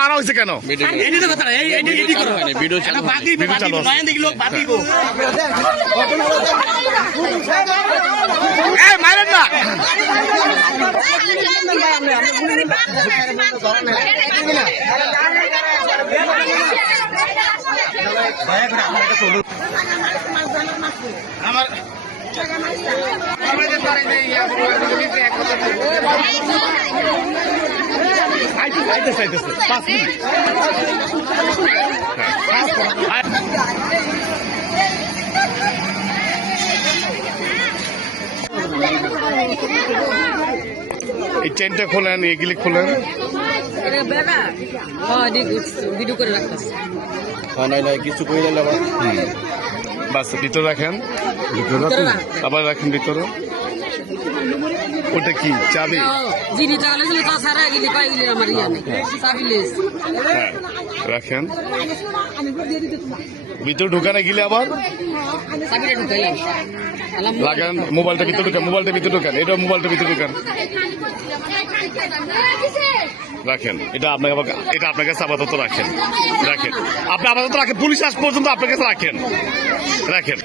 মারা হয়েছে কেন? ভিডিও চালু মারেন না। আমার এই চেনটা খোলেন, এগুলি খোলেন। কিছু করে বাস ভিতরে রাখেন, আবার রাখেন ভিতরে। ওটা কি চাবি? হ্যাঁ, রাখেন ভিতরে ঢুকানে গেলে আবার লাগান। মোবাইলটা ভিতরে ঢুকান, মোবাইলটা ভিতরে ঢুকান, এটা মোবাইলটা ভিতরে ঢুকান, রাখেন। এটা আপনার কাছে আপাতত রাখেন, আপনি আপাতত রাখেন। পুলিশ আস পর্যন্ত আপনার কাছে রাখেন।